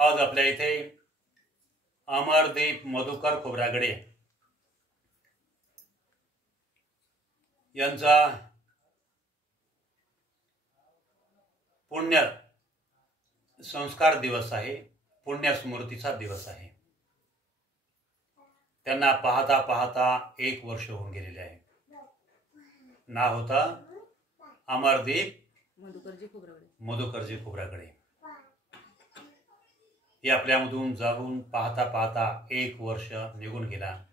आज आपल्या इथे अमरदीप मधुकर खोब्रागडे यांचा पुण्य संस्कार दिवस आहे, पुण्य स्मृतीचा दिवस आहे. त्यांना पाहता पाहता 1 वर्ष होऊन गेलेले आहे. नाव होता अमरदीप मधुकरजी खोब्रागडे. हे आपल्यामधून जाऊन पाहता पाहता 1 वर्ष निघून गेला.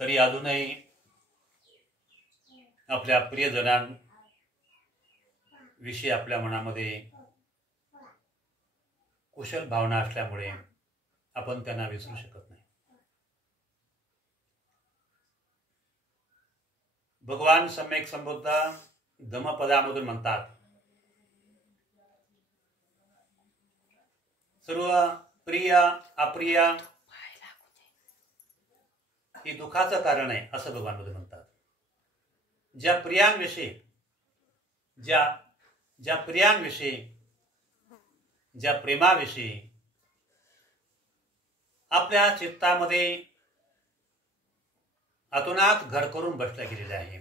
तरी अजूनही आपल्या प्रियजनांविषयी आपल्या मनामध्ये कुशल भावना असल्यामुळे आपण त्यांना विसरू शकत नाही. भगवान सम्यक संबुद्ध धम्मपदामधून म्हणतात, सर्व प्रिय अप्रिय ही दुःखाचं कारण आहे असं भगवान बुद्ध म्हणतात. ज्या प्रियांविषयी ज्या प्रेमाविषयी आपल्या चित्तामध्ये अतोनात घर करून बसल्या गेलेले आहे,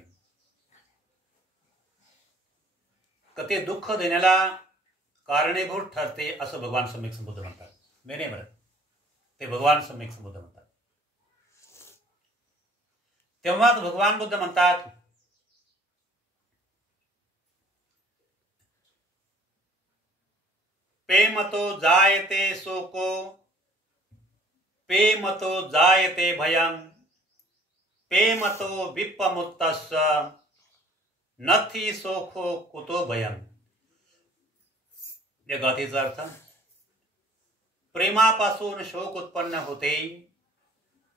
तर ते दुःख देण्याला कारणीभूत ठरते असं भगवान सम्यक संबुद्ध म्हणतात. मी नाही म्हणत, ते भगवान सम्यक संबुद्ध म्हणतात. तेव्हाच भगवान बुद्ध म्हणतात, पेमतो जायते शोको पेमतो जायते भयं पेमतो विप्पमुत्तस्य नथी शोको कुतो भयं. या गाथेचा अर्थ, प्रेमापासून शोक उत्पन्न होते,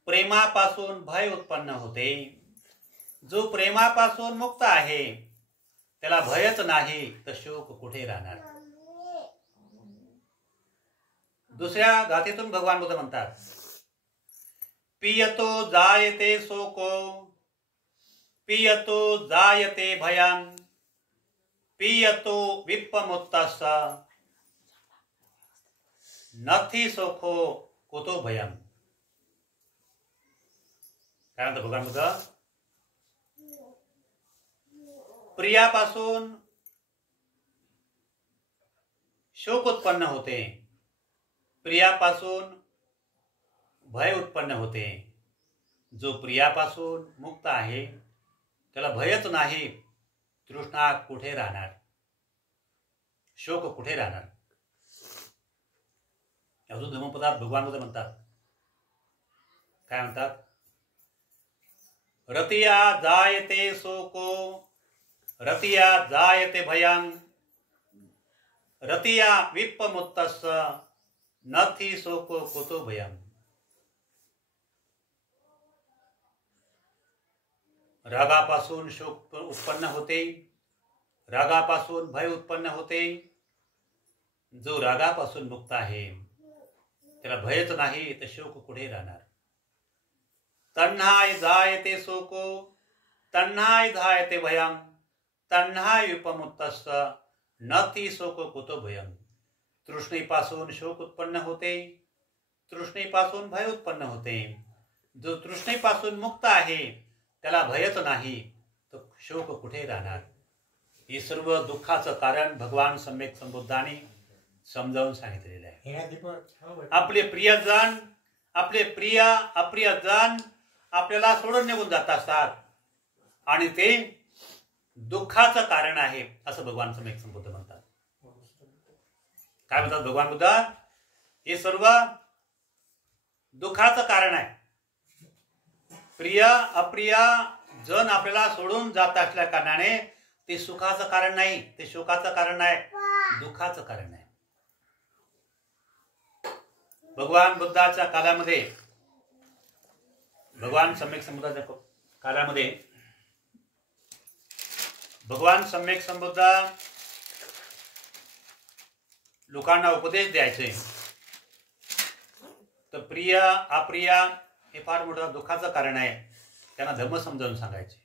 प्रेमापासून भय उत्पन्न होते. जो प्रेमापासून मुक्त आहे त्याला भयच नाही, तर शोक कुठे राहणार. दुसऱ्या गाथेतून भगवान बुद्ध म्हणतात, पियतो जायते शोको पियतो जायते भयं पियतो विप्पमुत्तस्य नथी शोको कुतो भयं. काय म्हणतात भगवान बुद्ध? प्रियापासून शोक उत्पन्न होते, प्रियापासून भय उत्पन्न होते. जो प्रियापासून मुक्त आहे त्याला भयच नाही, तृष्णा कुठे राहणार, शोक कुठे राहणार. अजून धम्मपदात भगवान बुद्ध म्हणतात, काय म्हणतात, रतिया जायते शोको रतिया जायते भयं रतिया विप्पमुत्तस्य नथी शोको कुतो भयं. रागापासून शोक उत्पन्न होते, रागापासून भय उत्पन्न होते. जो रागापासून मुक्त आहे त्याला भयच नाही, तर शोक कुठे राहणार. तन्हाय जायते शोको तन्हाय जायते भयं तन्हाय विप्पमुत्तस्य नथी शोको कुतो भयं. तृष्णेपासून शोक उत्पन्न होते, तृष्णेपासून भय उत्पन्न होते. जो तृष्णेपासून मुक्त आहे त्याला भयच नाही, तर शोक कुठे राहणार. हे सर्व दुःखाचं कारण भगवान सम्यक संबुद्धांनी समजावून सांगितलेलं आहे. आपले प्रियजन, आपले प्रिय अप्रियजन आपल्याला सोडून निघून जात असतात आणि ते दुःखाचं कारण आहे असं भगवान सम्यक संबुद्ध म्हणतात. काय म्हणतात भगवान बुद्ध? हे सर्व दुःखाचं कारण आहे. प्रिय अप्रिय जन आपल्याला सोडून जात असल्या कारणाने ते सुखाचं कारण नाही, ते शोकाचं कारण नाही, दुःखाचं कारण आहे. भगवान बुद्धाच्या काळामध्ये, भगवान सम्यक संबुद्धाच्या काळामध्ये भगवान सम्यक संबुद्ध लोकांना उपदेश द्यायचे. तर प्रिय अप्रिय हे फार मोठं दुःखाचं कारण आहे, त्यांना धर्म समजावून सांगायचे.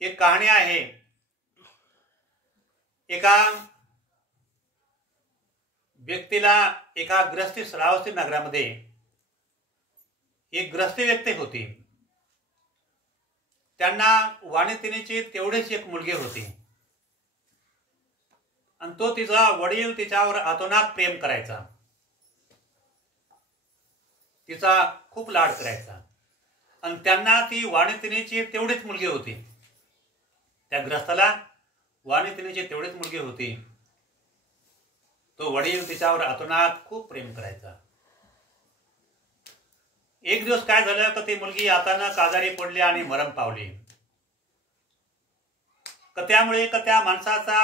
एक कहाणी आहे. एका व्यक्तीला एका ग्रस्ती श्रावस्ती नगरामध्ये एक ग्रस्ती व्यक्ती होती. त्यांना वाणितिनीची तेवढीच एक मुलगी होती आणि तो तिचा वडील तिच्यावर अतोनात प्रेम करायचा, तिचा खूप लाड करायचा. आणि त्यांना ती वाणितिनीची तेवढीच मुलगी होती. त्या ग्रस्ताला वाणितिनीची तेवढीच मुलगी होती. तो वडील तिच्यावर अतोनात खूप प्रेम करायचा. एक दिवस काय झालं तर ती मुलगी अचानक आजारी पडली आणि मरण पावली. त्यामुळे त्या माणसाचा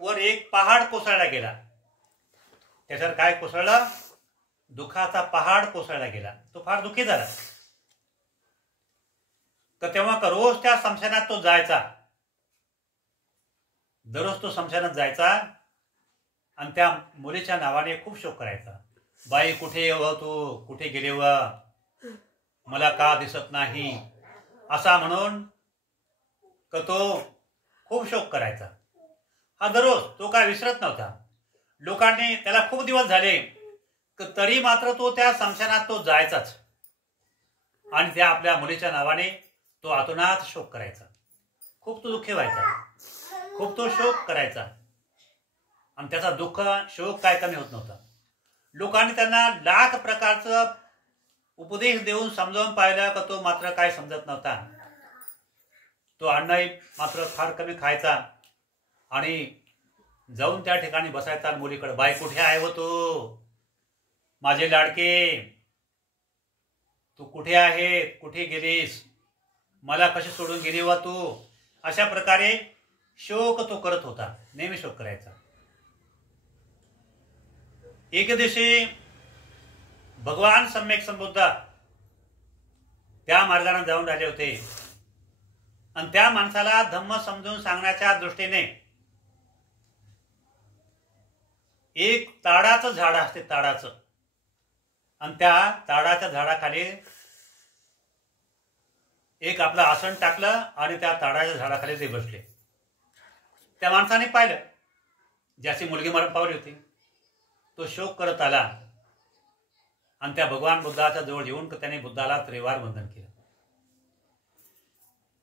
वर एक पहाड कोसळला गेला. त्याच्यावर काय कोसळलं? दुःखाचा पहाड कोसळला गेला. तो फार दुःखी झाला. तेव्हा रोज त्या स्मशानात तो जायचा. दररोज तो स्मशानात जायचा आणि त्या मुलीच्या नावाने खूप शोक करायचा. बाई कुठे व तू, कुठे गेले व, मला का दिसत नाही, असा म्हणून तो खूप शोक करायचा. हा दररोज तो काय विसरत नव्हता. लोकांनी त्याला खूप दिवस झाले तरी मात्र तो त्या स्मशानात तो जायचाच आणि त्या आपल्या मुलीच्या नावाने तो अतोनात शोक करायचा. खूप तो दुःखी व्हायचा, खूप तो शोक करायचा आणि त्याचा दुःख शोक काय कमी होत नव्हता. लोकांनी त्यांना लाख प्रकारचं उपदेश देऊन समजावून पाहिलं का तो मात्र काय समजत नव्हता. तो अन्नही मात्र फार कमी खायचा आणि जाऊन त्या ठिकाणी बसायचा मुलीकडे. बाई कुठे आहे व तू, माझे लाडके, तू कुठे आहे, कुठे गेलीस, मला कशी सोडून गेली व तू, अशा प्रकारे शोक तो करत होता. नेहमी शोक करायचा. एक दिवशी भगवान सम्यक संबुद्ध त्या मार्गाने जाऊन राहिले होते आणि त्या माणसाला धम्म समजून सांगण्याच्या दृष्टीने एक ताडाचं झाड असते, ताडाचं, आणि त्या ताडाच्या झाडाखाली एक आपलं आसन टाकलं आणि त्या ताडाच्या झाडाखाली ते बसले. त्या माणसाने पाहिलं, ज्याची मुलगी मरण पावली होती, तो शोक करत आला आणि त्या भगवान बुद्धाच्या जवळ येऊन त्याने बुद्धाला त्रिवार वंदन केलं.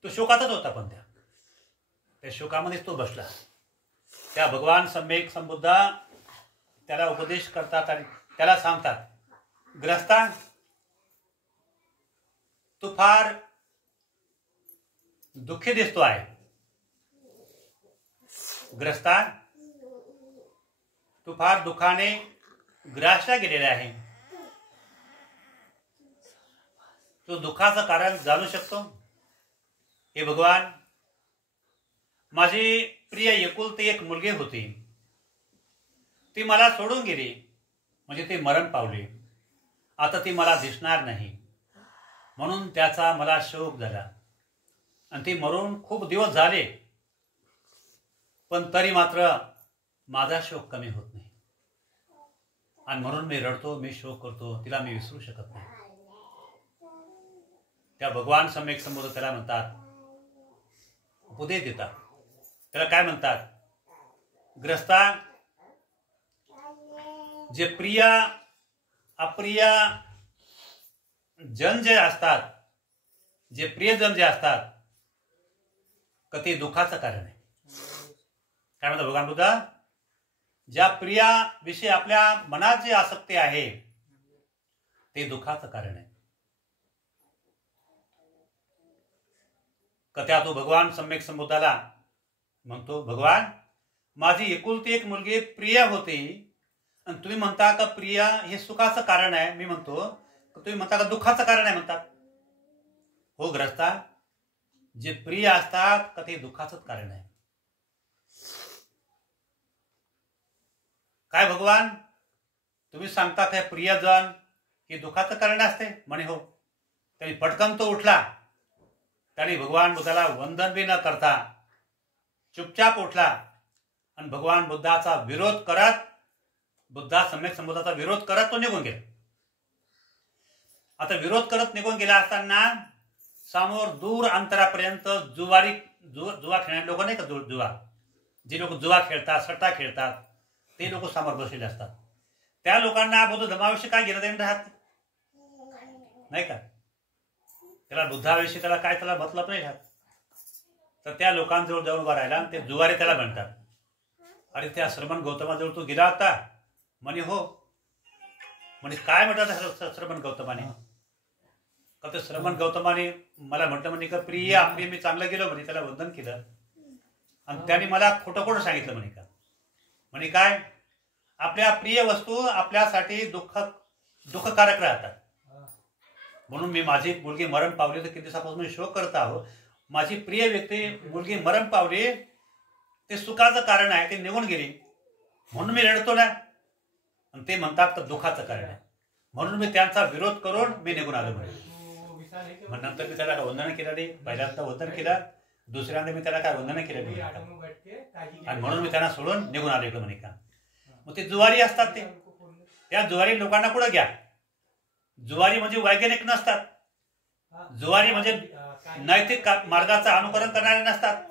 तो शोकातच होता, पण त्या शोकामध्येच तो बसला. त्या भगवान सम्यक संबुद्ध त्याला उपदेश करतात आणि त्याला सांगतात, ग्रस्ता, तू फार दुःखी दिसतो आहे. ग्रस्ता, तू फार दुःखाने ग्रासला गेलेला आहे. तू दुःखाचं कारण जाणू शकतो? हे भगवान, माझी प्रिय एकुलती एक मुलगी होती. ती मला सोडून गेली, म्हणजे ती मरण पावली. आता ती मला दिसणार नाही, म्हणून त्याचा मला शोक झाला. आणि ती मरून खूप दिवस झाले, पण तरी मात्र माझा शोक कमी होत नाही. आणि म्हणून मी रडतो, मी शोक करतो. तिला मी विसरू शकत नाही. त्या भगवान सम्यक संबुद्ध त्याला म्हणतात, उपदेश देतात. त्याला काय म्हणतात? ग्रस्ता, जे प्रिय अप्रिय जन जे असतात, जे प्रियजन जे असतात, ते दुःखाचं कारण आहे. काय म्हणतात भगवान बुद्ध? ज्या प्रियाविषयी आपल्या मनात जी आसक्ती आहे ते दुःखाचं कारण आहे. त्या तो भगवान सम्यक संबुद्धाला म्हणतो, भगवान, माझी एकुलती एक मुलगी प्रिया होती आणि तुम्ही म्हणता का प्रिया हे सुखाचं कारण आहे. मी म्हणतो तुम्ही म्हणता का दुःखाचं कारण आहे म्हणतात. हो ग्रस्ता, जे प्रिय असतात का ते दुःखाचंच कारण आहे. काय भगवान, तुम्ही सांगता काय प्रियजन हे दुःखाचं कारण असते? म्हणे हो. त्यांनी पटकन तो उठला. त्याने भगवान बुद्धाला वंदन बी न करता चुपचाप उठला आणि भगवान बुद्धाचा विरोध करत, बुद्धा सम्यक संबुद्धाचा विरोध करत तो निघून गेला. आता विरोध करत निघून गेला असताना समोर दूर अंतरापर्यंत जुवा खेळणारे लोक नाही का, जुवा, जे लोक जुवा खेळतात, सट्टा खेळतात, ते लोक समोर बसलेले असतात. त्या लोकांना बुद्ध धर्माविषयी काय घेणं देणं राहत नाही का? त्याला बुद्धाविषयी त्याला मतलब नाही राहत. तर त्या लोकांजवळ जाऊन उभा राहिला. ते जुवारी त्याला म्हणतात, अरे त्या श्रमण गौतमाजवळ तू गेला होता? म्हणे हो. म्हणे काय म्हणतात श्रमण गौतमाने? का ते श्रमण गौतमाने मला म्हटलं म्हणे का प्रिय आपली मी चांगलं गेलो म्हणे, त्याला वंदन केलं आणि त्याने मला खोटं खोटं सांगितलं म्हणे. का म्हणे काय? आपल्या प्रिय वस्तू आपल्यासाठी दुःखकारक राहतात. म्हणून मी माझी मुलगी मरण पावली तर किती दिवसापासून मी शोक करत आहो. माझी प्रिय व्यक्ती मुलगी मरण पावली, ते सुखाचं कारण आहे, ते निघून गेली म्हणून मी रडतो ना. आणि ते म्हणतात तर दुःखाचं कारण आहे, म्हणून मी त्यांचा विरोध करून मी निघून आलो म्हणे. मग नंतर मी त्याला वंदन केलं नाही. पहिल्यांदा वंदन केलं, दुसऱ्यांदा मी त्याला काय वंदन केलं नाही आणि म्हणून मी त्यांना सोडून निघून आलो इकडं म्हणे. का मग ते जुवारी असतात, त्या जुवारी लोकांना कुठं घ्या. जुवारी म्हणजे वैज्ञानिक नसतात. जुवारी म्हणजे नैतिक मार्गाचं अनुकरण करणारे नसतात,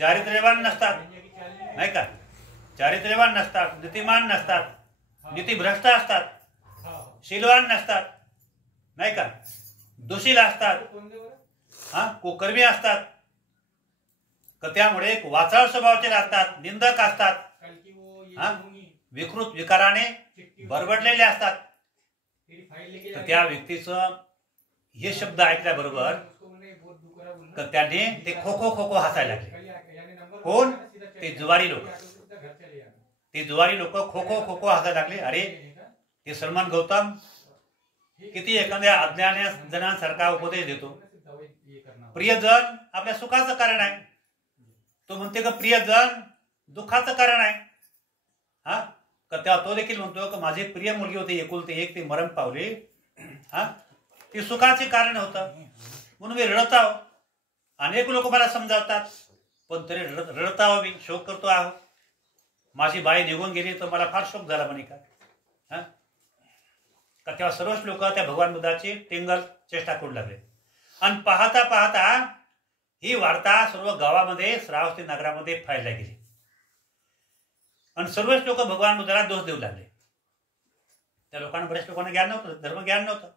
चारित्र्यवान नसतात नाही का? चारित्र्यवान नसतात, नीतिमान नसतात, नीतिभ्रष्ट असतात, शीलवान नसतात नाही का? दुशील असतात, कुकर्मी असतात. त्यामुळे एक वाचाळ स्वभावाचे असतात, निंदक असतात, विकृत विकाराने बरबडलेले असतात. तर त्या व्यक्तीचं हे शब्द ऐकल्याबरोबर त्याने ते खो खो खो खो हसायला लागले. कोण? ते जुवारी लोक. ते जुवारी लोक खो खो खो खो हसायला लागले. अरे ते सलमान गौतम किती एखाद्या अज्ञानी जणांसारखा उपदेश देतो. प्रियजन आपल्या सुखाचं कारण आहे, तो म्हणते का प्रियजन दुःखाचं कारण आहे. तेव्हा तो देखील म्हणतो की माझी प्रिय मुलगी होती एकुलती एक, ती मरण पावली, ती सुखाचे कारण होतं म्हणून मी रडत आहो. अनेक लोक मला समजावतात, पण तरी रडत आहो, मी शोक करतो आहो. माझी बाई निघून गेली तर मला फार शोक झाला म्हणे. का तेव्हा सर्वच लोक त्या भगवान बुद्धाची टिंगल चेष्टा करू लागले. आणि पाहता पाहता ही वार्ता सर्व गावामध्ये, श्रावस्ती नगरामध्ये फैलायला गेली आणि सर्वच लोक भगवान बुद्धाला दोष देऊ लागले. त्या लोकांना, बऱ्याच लोकांना ज्ञान नव्हतं, धर्म ज्ञान नव्हतं.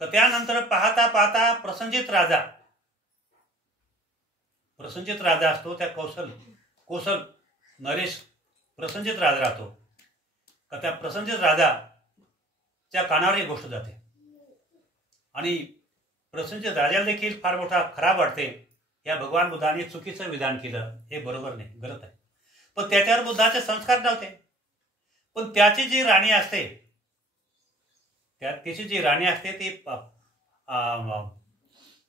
त्यानंतर पाहता पाहता प्रसंजित राजा असतो, त्या कौशल नरेश प्रसंजित राजा राहतो. का त्या प्रसंजित राजाच्या कानावर ही गोष्ट जाते आणि प्रसंजित राजाला देखील फार मोठा खराब वाटते. या भगवान बुद्धाने चुकीचं विधान केलं, हे बरोबर नाही, गलत आहे. पण त्याच्यावर बुद्धाचे संस्कार नव्हते. पण त्याची जी राणी असते, त्याची जी राणी असते ती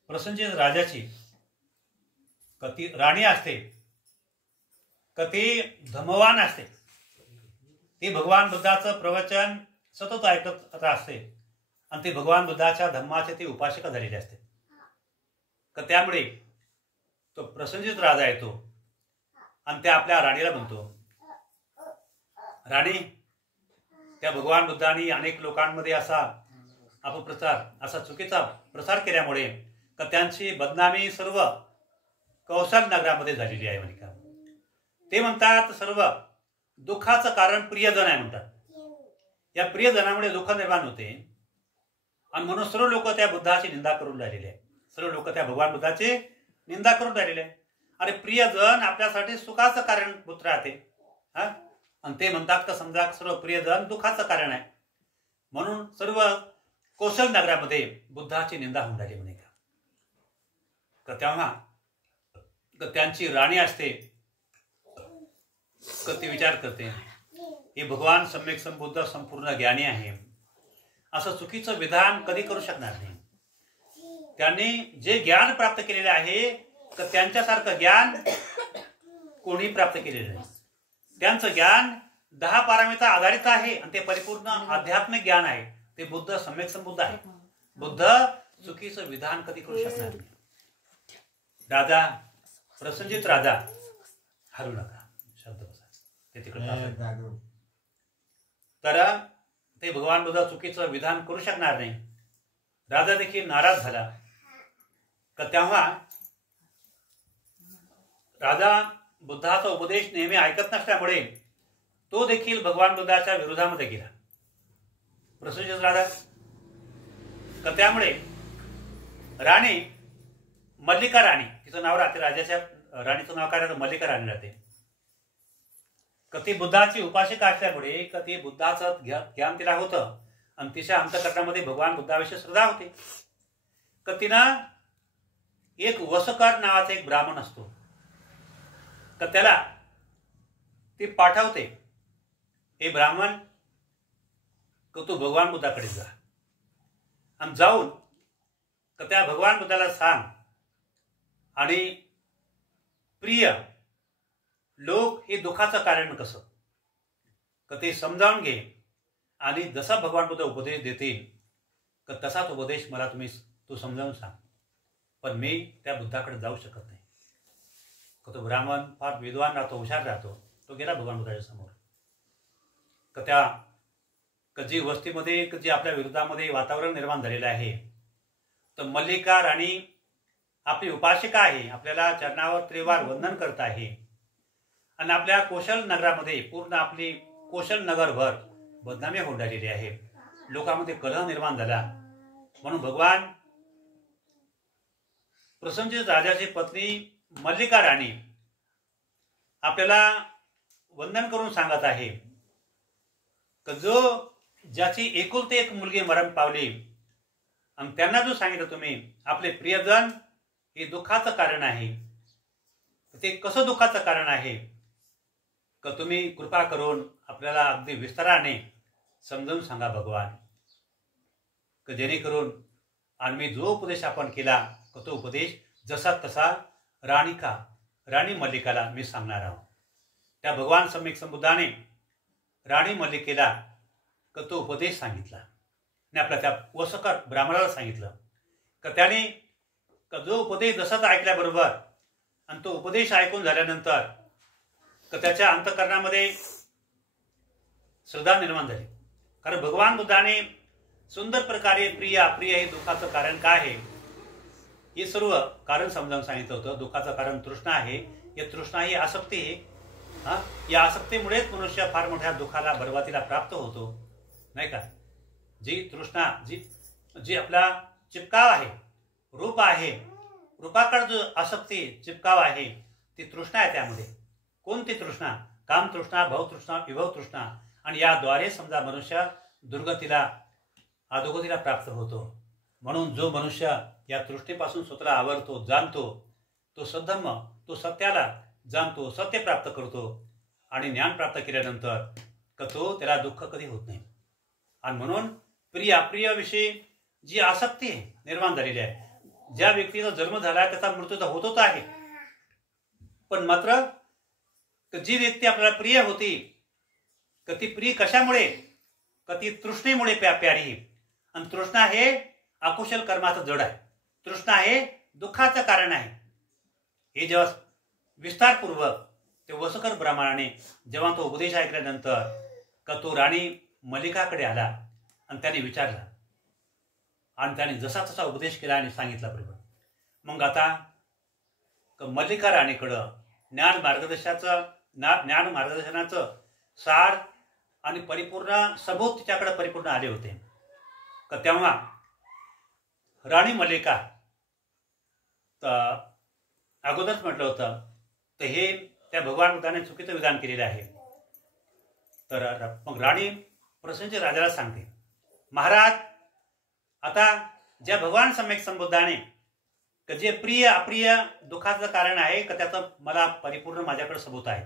प्रसंजित राजाची ती राणी असते, ती धमवान असते. ती भगवान बुद्धाचं प्रवचन सतत ऐकत असते आणि ती भगवान बुद्धाच्या धम्माचे ती उपासिका झालेली असते. त्यामुळे तो प्रसंजित राजा येतो आणि त्या आपल्या राणीला म्हणतो, राणी, त्या भगवान बुद्धांनी अनेक लोकांमध्ये असा अपप्रचार, असा चुकीचा प्रसार केल्यामुळे त्यांची बदनामी सर्व कौशल नगरामध्ये झालेली आहे म्हणे. का ते म्हणतात सर्व दुःखाचं कारण प्रियजन आहे म्हणतात. या प्रियजनामुळे दुःख निर्माण होते आणि म्हणून सर्व लोक त्या बुद्धाची निंदा करून राहिलेले आहे. सर्व लोक त्या भगवान बुद्धाची निंदा करून राहिलेले आहे. अरे प्रियजन आपल्यासाठी सुखाचं कारणभूत राहते, आणि ते म्हणतात का समजा सर्व प्रियजन दुःखाचं कारण आहे, म्हणून सर्व कौशल नगरामध्ये बुद्धाची निंदा होऊन राहिली म्हणे. का तेव्हा त्यांची राणी असते, ती विचार करते, हे भगवान सम्यक संबुद्ध संपूर्ण ज्ञानी आहे, असं चुकीचं विधान कधी करू शकणार नाही. त्यांनी जे ज्ञान प्राप्त केलेले आहे तर त्यांच्यासारखं ज्ञान कोणी प्राप्त केलेलं नाही. त्यांचं ज्ञान 10 पारमिता आधारित आहे आणि ते परिपूर्ण आध्यात्मिक ज्ञान आहे. ते बुद्ध सम्यक संबुद्ध आहे. बुद्ध चुकीचं विधान कधी करू शकणार नाही. राजा, प्रसंजित राजा, हरवू नका, शब्द बसा ते तिकडे. तर ते भगवान बुद्ध चुकीचं विधान करू शकणार नाही. राजा देखील नाराज झाला. का तेव्हा राजा बुद्धाचा उपदेश नेहमी ऐकत नसल्यामुळे तो देखील भगवान बुद्धाच्या विरोधामध्ये गेला. प्रसूनचंद्र राजा. तर त्यामुळे राणी मल्लिका राणी, तिचं नाव राहते, राजाच्या राणीचं नाव काय राहतं, मल्लिका राणी राहते. ती बुद्धाची उपासिका असल्यामुळे ती बुद्धाचं ज्ञान तिला होतं आणि तिच्या अंतःकरणामध्ये भगवान बुद्धाविषयी श्रद्धा होती. तिनं एक वसकर नावाचा एक ब्राह्मण असतो, तर त्याला ती पाठवते, हे ब्राह्मण तू भगवान बुद्धाकडे जा आणि जाऊन त्या भगवान बुद्धाला सांग आणि प्रिय लोक हे दुःखाचं कारण कसं ते समजावून घे आणि जसा भगवान बुद्ध उपदेश देतील तर तसाच उपदेश मला तू समजावून सांग. पण मी त्या बुद्धाकडे जाऊ शकत नाही. तो ब्राह्मण फार विद्वान राहतो, हुशार राहतो. तो गेला भगवान बुद्धाच्या समोर. त्या जी वस्तीमध्ये जी आपल्या विरोधामध्ये वातावरण निर्माण झालेलं आहे, तर मल्लिका राणी आपली उपासिका आहे, आपल्याला चरणावर त्रिवार वंदन करत आहे आणि आपल्या कौशल नगरामध्ये पूर्ण आपली कौशल नगरभर बदनामी होऊन राहिलेली आहे. लोकांमध्ये कलह निर्माण झाला. म्हणून भगवान प्रसन्नचंद्र राजाची पत्नी मल्लिका राणी आपल्याला वंदन करून सांगत आहे की ज्याची एकुलती एक मुलगी मरण पावली आणि त्यांना जो सांगितलं तुम्ही आपले प्रियजन हे दुःखाचं कारण आहे, ते कसं दुःखाचं कारण आहे का तुम्ही कृपा करून आपल्याला अगदी विस्ताराने समजून सांगा भगवान, की जेणेकरून आणि जो उपदेश आपण केला तो उपदेश जसा तसा राणी मल्लिकाला मी सांगणार आहोत. त्या भगवान सम्यक संबुद्धाने राणी मल्लिकेला तो उपदेश सांगितला आणि आपल्या त्या वसकर ब्राह्मणाला सांगितलं की त्याने जो उपदेश जसाच ऐकल्याबरोबर आणि तो उपदेश ऐकून झाल्यानंतर त्याच्या अंतःकरणामध्ये श्रद्धा निर्माण झाली. कारण भगवान बुद्धाने सुंदर प्रकारे प्रिय अप्रिय हे दुःखाचं कारण काय आहे हे सर्व कारण समजावून सांगितलं होतं. दुःखाचं कारण तृष्णा आहे. या तृष्णा ही आसक्ती आहे. या आसक्तीमुळेच मनुष्य फार मोठ्या दुःखाला बरबातीला प्राप्त होतो, नाही का. जी तृष्णा जी आपला चिपकाव आहे, रूप आहे, रूपाकडे जो आसक्ती चिपकाव आहे ती तृष्णा आहे. त्यामध्ये कोणती तृष्णा? काम तृष्णा, भव तृष्णा, विभव तृष्णा. आणि याद्वारे समजा मनुष्य दुर्गतीला अधोगतीला प्राप्त होतो. म्हणून जो मनुष्य या तृष्णेपासून स्वतःला आवरतो, जाणतो, तो सद्धम्म, तो सत्याला जाणतो, सत्य प्राप्त करतो आणि ज्ञान प्राप्त केल्यानंतर तो त्याला दुःख कधी होत नाही. आणि म्हणून प्रिय अप्रियाविषयी जी आसक्ती निर्माण झालेली आहे, ज्या व्यक्तीचा जन्म झाला त्याचा मृत्यू तर होतच आहे, पण मात्र जी व्यक्ती आपल्याला प्रिय होती ती प्रिय कशामुळे? ती तृष्णेमुळे प्यारी. आणि तृष्णा हे अकुशल कर्माचं जड आहे. तृष्णा हे दुःखाचं कारण आहे. हे जेव्हा विस्तारपूर्वक ते वसकर ब्राह्मणाने जेव्हा तो उपदेश ऐकल्यानंतर तो राणी मल्लिकाकडे आला आणि त्याने विचारला आणि त्याने जसा तसा उपदेश केला आणि सांगितला बरोबर. मग आता मल्लिका राणीकडं ज्ञान मार्गदर्शनाचं सार आणि परिपूर्ण सबूत तिच्याकडे परिपूर्ण आले होते. तेव्हा राणी मल्लिका अगोदरच म्हटलं होतं तर हे त्या भगवान बुद्धाने चुकीचं विधान केलेलं आहे. तर मग राणी प्रसन्नचंद्र राजाला सांगते, महाराज आता ज्या भगवान सम्यक संबुद्धाने जे प्रिय अप्रिय दुःखाचं कारण आहे का त्याचं मला परिपूर्ण माझ्याकडे सबूत आहे.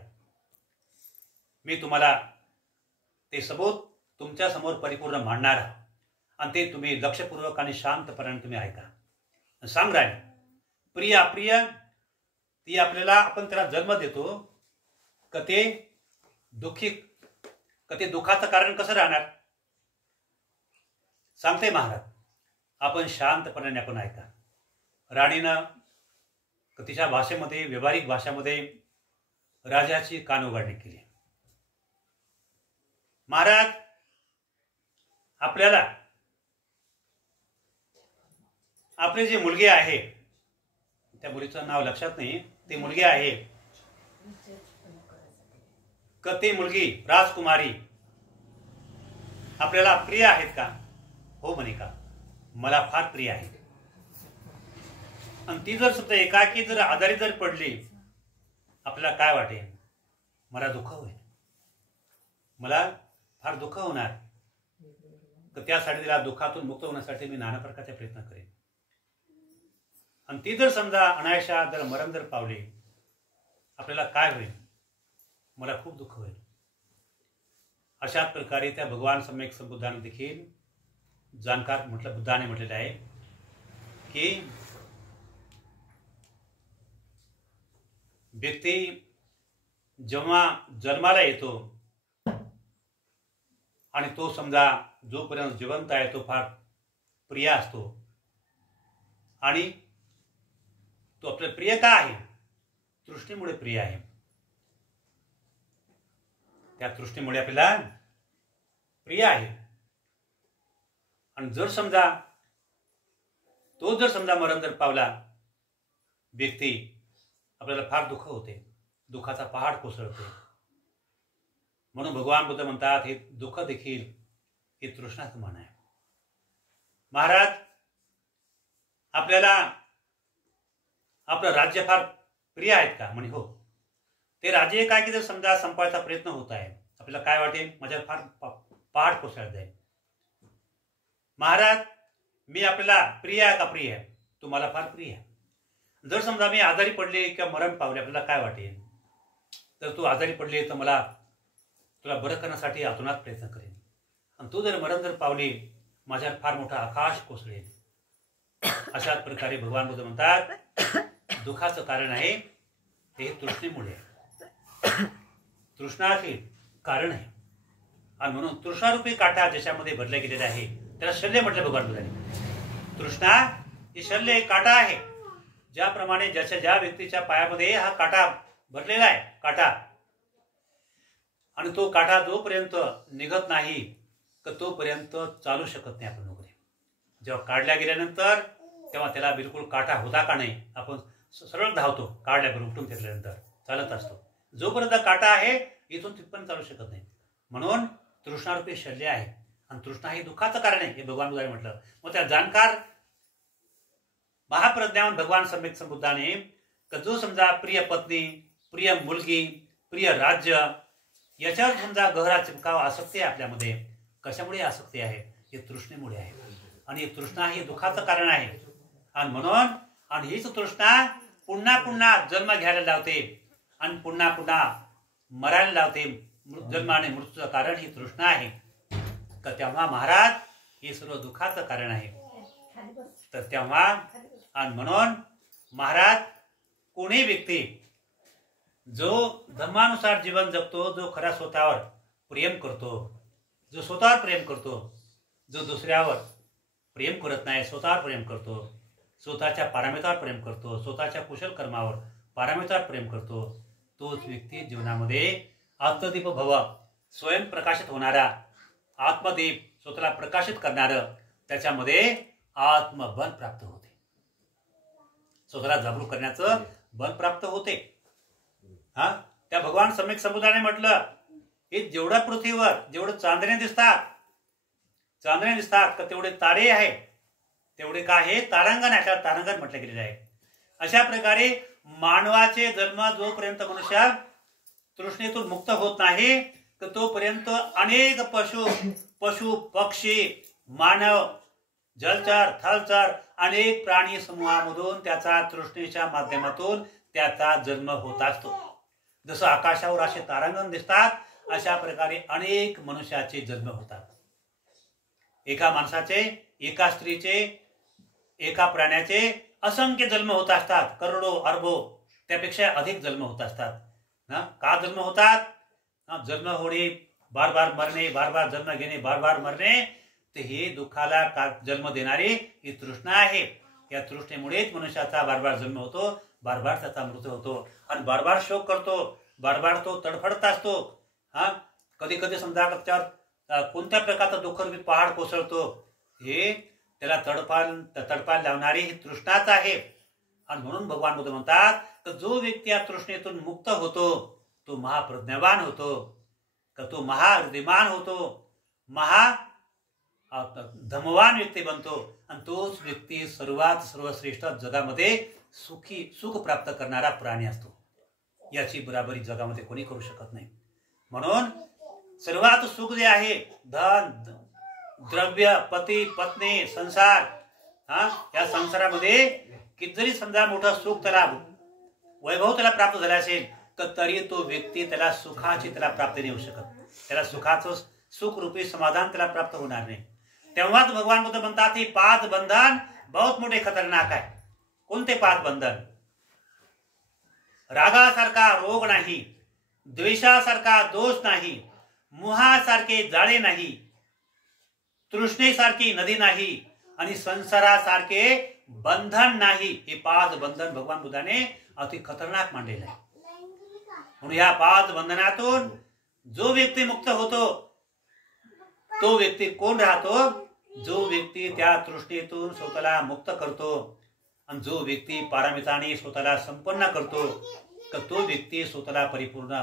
मी तुम्हाला ते सबूत तुमच्या समोर परिपूर्ण मांडणार आणि ते तुम्ही लक्षपूर्वक आणि शांतपणे तुम्ही ऐका. सांग राणी, प्रिय अप्रिय ती आपल्याला आपण त्याला जन्म देतो का ते दुःखाचं कारण कसं राहणार सांगते महाराज. आपण शांतपणे आपण ऐका. राणीनं तिच्या भाषेमध्ये, व्यावहारिक भाषेमध्ये राजाची कानउघाडणी केली. महाराज आपल्याला आपली जी मुलगी आहे, त्या मुलीचं नाव लक्षात नाही, ती मुलगी आहे का ती मुलगी राजकुमारी आपल्याला प्रिय आहेत का? हो म्हणे का, मला फार प्रिय आहे. आणि ती जर सुद्धा एकाकी जर आजारी जर पडली, आपल्याला काय वाटेल? मला दुःख होईल, मला फार दुःख होणार. तर त्यासाठी तिला दुःखातून मुक्त होण्यासाठी मी नाना प्रकारचे प्रयत्न करेन. आणि ती जर समजा अनायशा जर मरण जर पावली, आपल्याला काय होईल? मला खूप दुःख होईल. अशा प्रकारे त्या भगवान सम्यक संबुद्धाने देखील जाणकार बुद्धाने म्हटलेले आहे की व्यक्ती जेव्हा जन्माला येतो आणि तो समजा जोपर्यंत जिवंत आहे तो फार प्रिय असतो. आणि तो आपल्याला प्रिय का आहे? तृष्णेमुळे प्रिय आहे. त्या तृष्णेमुळे आपल्याला प्रिय आहे. आणि जर समजा मरण जर पावला व्यक्ती, आपल्याला फार दुःख होते, दुःखाचा पहाड कोसळतो. म्हणून भगवान बुद्ध म्हणतात हे दुःख देखील हे तृष्णाच मन आहे. महाराज, आपल्याला आपलं राज्य फार प्रिय आहेत का? म्हणे हो. ते राज्य काय की जर समजा संपवायचा प्रयत्न होत आहे, आपल्याला काय वाटेल? माझ्या फार पहाड कोसळत जाईल. महाराज, मी आपल्याला प्रिय आहे का? प्रिय आहे. तुम्हाला फार प्रिय आहे. जर समजा मी आजारी पडले किंवा मरण पावले, आपल्याला काय वाटेल? तर तू आजारी पडले तर मला तुला बरं करण्यासाठी आतुनात प्रयत्न करेन. आणि तू जर मरण जर पावली, माझ्यात फार मोठा आकाश कोसळेल. अशाच प्रकारे भगवान बुद्ध म्हणतात दुःखाचं कारण आहे ते तृष्णेमुळे. तृष्णा हे कारण आहे. आणि म्हणून तृष्णारूपी काटा ज्याच्यामध्ये भरले गेलेले आहे त्याला शल्य म्हटलं भगवान बुद्धाने. तृष्णा ही शल्य एक काटा आहे. ज्याप्रमाणे ज्या व्यक्तीच्या पायामध्ये हा काटा भरलेला आहे, काटा, आणि तो काटा जोपर्यंत निघत नाही तर तोपर्यंत चालू शकत नाही आपण वगैरे. जेव्हा काढल्या गेल्यानंतर तेव्हा त्याला बिलकुल काटा होता का नाही, आपण सरळ धावतो. काढल्यावर उठून घेतल्यानंतर चालत असतो. जोपर्यंत काटा आहे इथून तिथपर्यंत चालू शकत नाही. म्हणून तृष्णारूपी शल्य आहे. आणि तृष्णा हे दुःखाचं कारण आहे हे भगवान बुद्धाने म्हटलं. मग त्या जाणकार महाप्रज्ञावन भगवान सम्यक संबुद्धाने जो समजा प्रिय पत्नी, प्रिय मुलगी, प्रिय राज्य याच्यावर समजा गहरा चिपकावा आसक्ती आहे आपल्यामध्ये. कशामुळे आसक्ती आहे? हे तृष्णेमुळे आहे. आणि तृष्णा ही दुःखाचं कारण आहे. आणि म्हणून आणि हीच तृष्णा पुन्हा पुन्हा जन्म घ्यायला लावते आणि पुन्हा पुन्हा मरायला लावते. जन्म आणि मृत्यूचं कारण ही तृष्णा आहे. तर तेव्हा महाराज हे सर्व दुःखाचं कारण आहे. तर तेव्हा आणि म्हणून महाराज कोणी व्यक्ती जो धर्मानुसार जीवन जगतो, जो खरा स्वतःवर प्रेम करतो, जो स्वतःवर प्रेम करतो, जो दुसऱ्यावर प्रेम करत नाही, स्वतःवर प्रेम करतो, स्वतःच्या पारमितावर प्रेम करतो, स्वतःच्या कुशल कर्मावर पारमितावर प्रेम करतो, तोच व्यक्ती जीवनामध्ये आत्मदीप भव, स्वयं प्रकाशित होणारा आत्मदीप, स्वतःला प्रकाशित करणारं, त्याच्यामध्ये आत्मबल प्राप्त होते. स्वतःला जागरूक करण्याचं बल प्राप्त होते. त्या भगवान सम्यक संबुद्धाने म्हटलं हे जेवढ्या पृथ्वीवर जेवढं चांदणे दिसतात का तेवढे तारे आहे, तेवढे काय आहे? तारांगण आहे. तारांगण म्हटलं गेलेलं आहे. अशा प्रकारे मानवाचे जन्म जोपर्यंत मनुष्य तृष्णेतून मुक्त होत नाही तर तोपर्यंत अनेक पशु पक्षी, मानव, जलचर, थलचर अनेक प्राणी समूहामधून त्याचा तृष्णेच्या माध्यमातून त्याचा जन्म होत असतो. जसं आकाशावर असे तारांगण दिसतात अशा प्रकारे अनेक मनुष्याचे जन्म होतात. एका माणसाचे, एका स्त्रीचे, एका प्राण्याचे असंख्य जन्म होत असतात. करोडो अरबो त्यापेक्षा अधिक जन्म होत असतात. का जन्म होतात? जन्म होणे, बार बार मरणे, बार बार जन्म घेणे, बार बार मरणे, तर हे दुःखाला जन्म देणारी ही तृष्णा आहे. या तृष्णेमुळेच मनुष्याचा बार बार जन्म होतो, बार बार त्याचा मृत्यू होतो आणि बार बार शोक करतो, बार बार तो तडफडत असतो. कधी कधी समजा त्याच्यावर कोणत्या प्रकारचा दुःखरूपी पहाड कोसळतो, हे त्याला तडपाल लावणारी ही तृष्णाच आहे. आणि म्हणून भगवान बुद्ध म्हणतात की जो व्यक्ती या तृष्णेतून मुक्त होतो तो महाप्रज्ञावान होतो, का तो महाहृदयमान होतो, धमवान व्यक्ती बनतो आणि तोच व्यक्ती सर्वश्रेष्ठ जगामध्ये सुख प्राप्त करणारा प्राणी असतो. याची बराबरी जगामध्ये कोणी करू शकत नाही. म्हणून सर्वात सुख जे आहे, धन, द्रव्य, पती, पत्नी, संसार, या संसारामध्ये किती जरी समजा मोठं सुख त्याला, वैभव त्याला प्राप्त झाला असेल, तर तरी तो व्यक्ती त्याला सुखाची त्याला प्राप्ती नाही होऊ शकत. त्याला सुखाचं सुखरूपी समाधान त्याला प्राप्त होणार नाही. तेव्हाच भगवान बुद्ध म्हणतात हे 5 बंधन बहुत मोठे खतरनाक आहे. कोणते 5 बंधन? रागासारखा रोग नाही, द्वेषासारखा दोष नाही, मोहासारखे जाळे नाही, तृष्णेसारखी नदी नाही आणि संसारासारखे बंधन नाही. हे 5 बंधन भगवान बुद्धाने अति खतरनाक मांडलेले आहे. म्हणून या 5 बंधनातून जो व्यक्ती मुक्त होतो, तो व्यक्ती कोण राहतो? जो व्यक्ती त्या तृष्णेतून स्वतःला मुक्त करतो आणि जो व्यक्ती पारमिताने स्वतःला संपन्न करतो, तर तो व्यक्ती स्वतःला परिपूर्ण,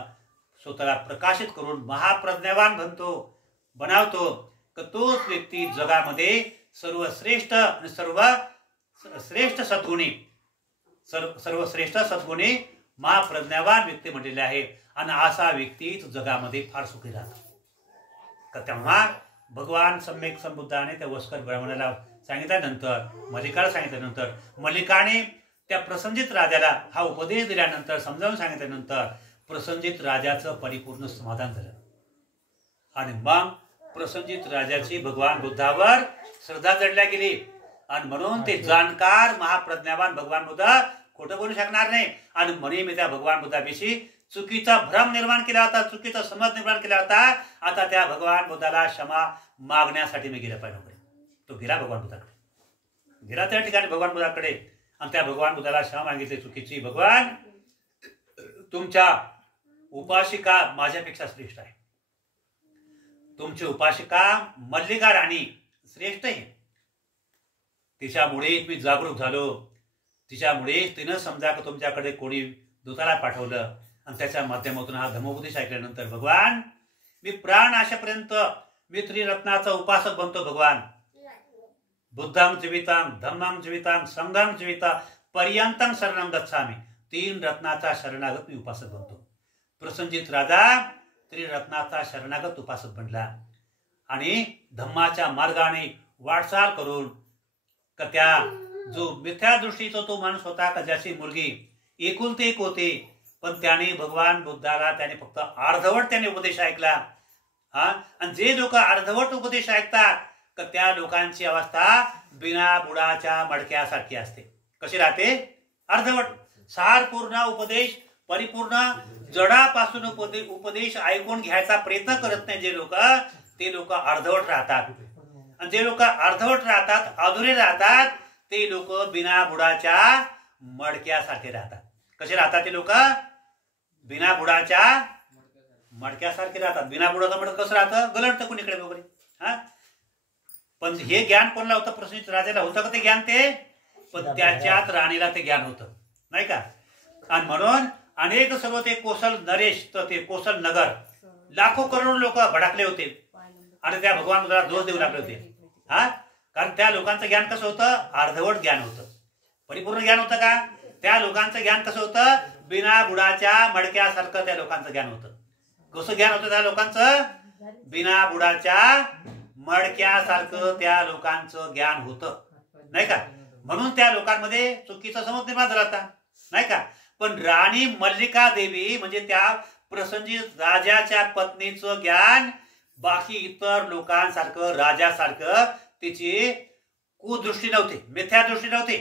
स्वतःला प्रकाशित करून महाप्रज्ञावान बनवतो, तर तोच व्यक्ती जगामध्ये सर्वश्रेष्ठ आणि सर्वश्रेष्ठ सद्गुणी महाप्रज्ञावान व्यक्ती म्हटलेले आहे. आणि असा व्यक्तीच जगामध्ये फार सुखी राहतो. तर तेव्हा भगवान सम्यक संबुद्धाने त्या वस्कर ब्राह्मणाला सांगितल्यानंतर, मल्लिकाला सांगितल्यानंतर, मल्लिकाने त्या प्रसंजित राजाला हा उपदेश दिल्यानंतर, समजावून सांगितल्यानंतर प्रसंजित राजाचं परिपूर्ण समाधान झालं. आणि मग प्रसंजित राजाची भगवान बुद्धावर श्रद्धा जडल्या गेली. आणि म्हणून ते जाणकार महाप्रज्ञावान भगवान बुद्ध खोटं बोलू शकणार नाही. आणि म्हणे मी त्या भगवान बुद्धाविषयी चुकीचा भ्रम निर्माण केला होता, चुकीचा समज निर्माण केला होता. आता त्या भगवान बुद्धाला क्षमा मागण्यासाठी मी गेला पाहिजे. तो गेला भगवान बुद्धाकडे, गेला त्या ठिकाणी भगवान बुद्धाकडे आणि त्या भगवान बुद्धाला क्षमा मागितली चुकीची. भगवान, तुमच्या उपासिका माझ्यापेक्षा श्रेष्ठ आहे. तुमची उपासिका मल्लिका राणी श्रेष्ठ आहे. तिच्यामुळे मी जागरूक झालो. तिच्यामुळे तिनं समजा की तुमच्याकडे कोणी दूताला पाठवलं आणि त्याच्या माध्यमातून हा धम्मोपदेश ऐकल्यानंतर भगवान, मी प्राण आशापर्यंत मी त्रिरत्नाचा उपासक बनतो. भगवान, बुद्धं जीवितं, धम्मं जीवितं, संघं जीवितं, पर्यंतं शरणं गच्छामि. 3 रत्नाचा शरणागत मी उपासक बनतो. प्रसंजित राजा त्रिरत्नाचा शरणागत उपासक बनला आणि धम्माच्या मार्गाने वाटचाल करून त्या जो मिथ्या दृष्टीचा तो माणूस होता, का ज्याची मुलगी एकुलती एक होती, पण त्याने भगवान बुद्धाला त्याने फक्त अर्धवट त्याने उपदेश ऐकला. आणि जे लोक अर्धवट उपदेश ऐकतात, तर त्या लोकांची अवस्था बिना बुडाच्या मडक्यासारखी असते. कशी राहते? अर्धवट. सारपूर्ण उपदेश, परिपूर्ण जडापासून उपदेश ऐकून घ्यायचा प्रयत्न करत नाही जे लोक, ते लोक अर्धवट राहतात. आणि जे लोक अर्धवट राहतात, अधुरे राहतात, ते लोक बिना बुडाच्या मडक्यासारखे राहतात. कसे राहतात ते लोक? बिना बुडाच्या मडक्यासारखे राहतात. बिना बुडाचं मडकं कसं राहतं? गलटतं कुणीकडे वगैरे. पण हे ज्ञान कोणाला होतं? प्रसंजित राजाला होतं का ते ज्ञान? ते पण त्याच्यात राणीला ते ज्ञान होतं, नाही का? आणि म्हणून अनेक सर्व ते कोसल नरेश, तर ते कोसल नगर लाखो करोड लोक भडकले होते आणि त्या भगवान बुद्धाला दोष देऊ लागले होते. कारण त्या लोकांचं ज्ञान कसं होतं? अर्धवट ज्ञान होतं. परिपूर्ण ज्ञान होतं का? त्या लोकांचं ज्ञान कसं होतं? बिना बुडाच्या मडक्यासारखं त्या लोकांचं ज्ञान होतं. कसं ज्ञान होतं त्या लोकांचं? बिना बुडाच्या मडक्यासारखं त्या लोकांचं ज्ञान होतं, नाही का? म्हणून त्या लोकांमध्ये चुकीचा समज निर्माण झाला होता, नाही का? पण राणी मल्लिका देवी म्हणजे त्या प्रसंजित राजाच्या पत्नीचं ज्ञान बाकी इतर लोकांसारखं, राजासारखं तिची कुदृष्टी नव्हती, मिथ्या दृष्टी नव्हती.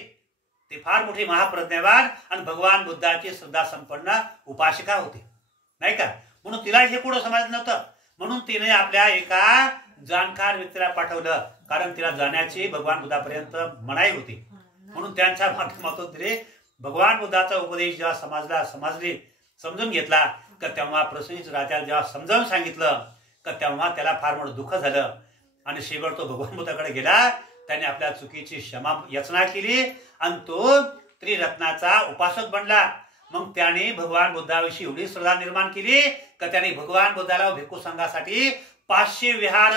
ती फार मोठी महाप्रज्ञावान आणि भगवान बुद्धाची श्रद्धा संपन्न उपासिका होती, नाही का? म्हणून तिला हे कुठं समजलं नव्हतं. म्हणून तिने आपल्या एका जाणकार व्यक्तीला पाठवलं, कारण तिला जाण्याची भगवान बुद्धापर्यंत मनाई होती. म्हणून त्यांच्या माध्यमातून तिने भगवान बुद्धाचा उपदेश जेव्हा समजून घेतला, का तेव्हा प्रसंजित राजाला जेव्हा समजावून सांगितलं, का तेव्हा त्याला फार मोठं दुःख झालं आणि शेवट तो भगवान बुद्धाकडे गेला. त्याने आपल्या चुकीची क्षमा याचना केली आणि तो त्रिरत्नाचा उपासक बनला. मग त्याने भगवान बुद्धाविषयी एवढी श्रद्धा निर्माण केली का त्याने भगवान बुद्धाला भिक्खू संघासाठी 500 विहार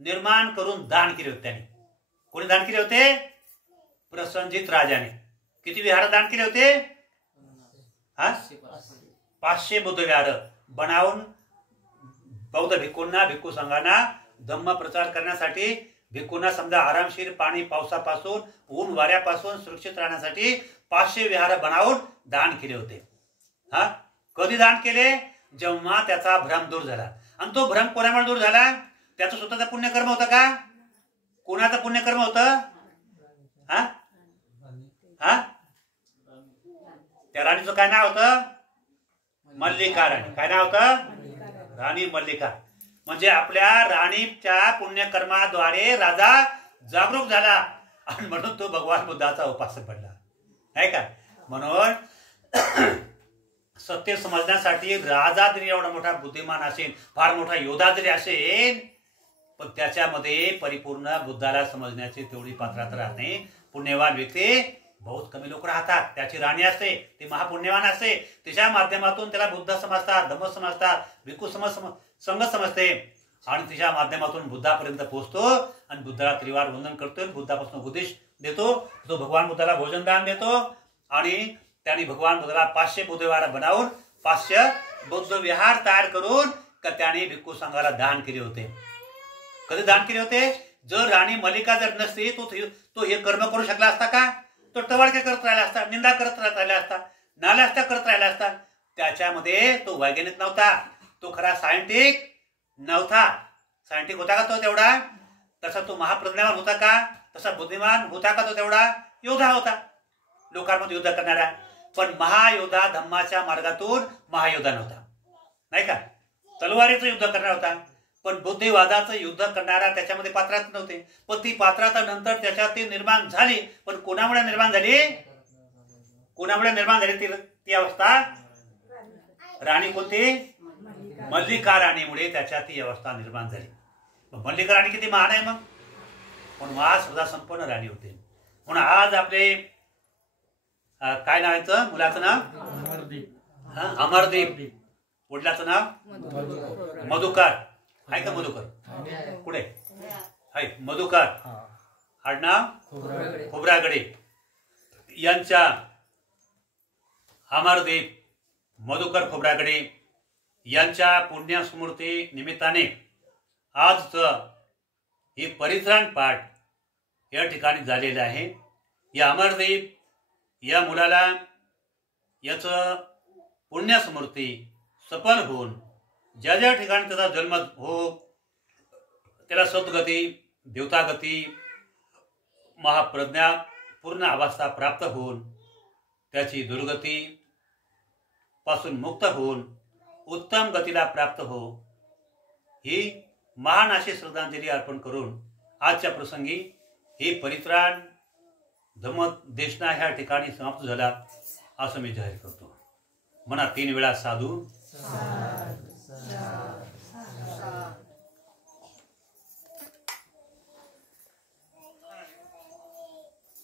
निर्माण करून दान केले होते. त्याने कोणी दान केले होते? प्रसन्नजित राजाने. किती विहार दान केले होते? 500 बुद्ध विहार बनावून बौद्ध भिक्खूंना, भिक्खू संघांना धम्म प्रचार करण्यासाठी, भिक्खूंना समजा आरामशीर पाणी पावसापासून, ऊन वाऱ्यापासून सुरक्षित राहण्यासाठी 500 विहार बनावून दान केले होते. कधी दान केले? जेव्हा त्याचा भ्रम दूर झाला. आणि तो भ्रम कोणामुळे दूर झाला? त्याचं स्वतःचं पुण्यकर्म होतं का? कोणाचं पुण्यकर्म होतं? त्या राणीचं काय नाव होतं? मल्लिका राणी. काय नाव होतं? राणी मल्लिका. म्हणजे आपल्या राणीच्या पुण्यकर्माद्वारे राजा जागरूक झाला आणि म्हणून तो भगवान बुद्धाचा उपासक बनला, नाही का? म्हणून सत्य समजण्यासाठी राजा जरी एवढा मोठा बुद्धिमान असेल, फार मोठा योद्धा जरी असेल, पण त्याच्यामध्ये परिपूर्ण बुद्धाला समजण्याची तेवढी पात्रता राहत नाही. पुण्यवान व्यक्ती बहुत कमी लोक राहतात. त्याची राणी असते, ती महापुण्यवान असते, तिच्या माध्यमातून त्याला बुद्ध समजतात, धम्म समजतात, भिक्खू संघ समजते आणि तिच्या माध्यमातून बुद्धापर्यंत पोहोचतो आणि बुद्धाला त्रिवार वंदन करतो, बुद्धापासून उपदेश देतो. तो भगवान बुद्धाला भोजन दान देतो आणि त्यांनी भगवान बुद्धाला 500 बुद्ध विहार बनावून 500 बुद्ध विहार तयार करून त्याने भिक्खू संघाला दान केले होते. कधी दान केले होते? जर राणी मल्लिका जर नसती तो हे कर्म करू शकला असता का? तो टवाळके करत राहिला असता, निंदा करत राहिला असता, नाल्यास्ता करत राहिला असता. त्याच्यामध्ये तो वैज्ञानिक नव्हता, तो खरा सायंटिक नव्हता. सायंटिक होता का तो तेवढा? तसा तो महाप्रज्ञावान होता का? तसा बुद्धिमान होता का तो तेवढा? योद्धा होता, लोकांमध्ये युद्ध करणारा. पण महायोद्धा धम्माच्या मार्गातून महायोद्धा नव्हता, नाही का? तलवारीचं युद्ध करणार होता, पण बुद्धिवादाचं युद्ध करणारा त्याच्यामध्ये पात्रता नव्हते. पण ती पात्रता नंतर त्याच्यात ती निर्माण झाली. पण कोणामुळे निर्माण झाली? कोणामुळे निर्माण झाली ती अवस्था? राणी कोणती? मल्लिका राणीमुळे त्याच्यात ती अवस्था निर्माण झाली. मल्लिका राणी किती महान आहे मग, पण महाश्रद्धा संपन्न राणी होते. म्हणून आज आपले काय नावाचं मुलाचं नाव? अमरदीप. वडिलाचं नाव मधुकर. आहे का मधुकर? पुढे आहे मधुकर. आडनाव खोब्रागडे. यांच्या अमरदीप मधुकर खोब्रागडे यांच्या पुण्यस्मृती निमित्ताने आज हे परित्राण पाठ या ठिकाणी झालेलं आहे. या अमरदीप या मुलाला याचं पुण्यस्मृती सफल होऊन ज्या ज्या ठिकाणी त्याचा जन्म हो, त्याला सद्गती, देवतागती, महाप्रज्ञा पूर्ण अवस्था प्राप्त होऊन त्याची दुर्गती पासून मुक्त होऊन उत्तम गतीला प्राप्त हो, ही महान अशी श्रद्धांजली अर्पण करून आजच्या प्रसंगी हे परित्राण धम्म देशना ह्या ठिकाणी समाप्त झाला असं मी जाहीर करतो. म्हणा 3 वेळा साधू